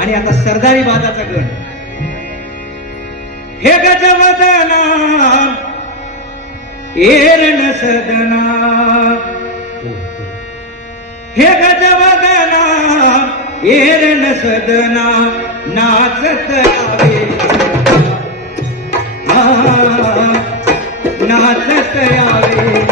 आणि आता सरदारी बाजाचा गण. हे गजवदना एरण सदना, हे गजवदना एरण सदना, नाचत यावे नाचत यावे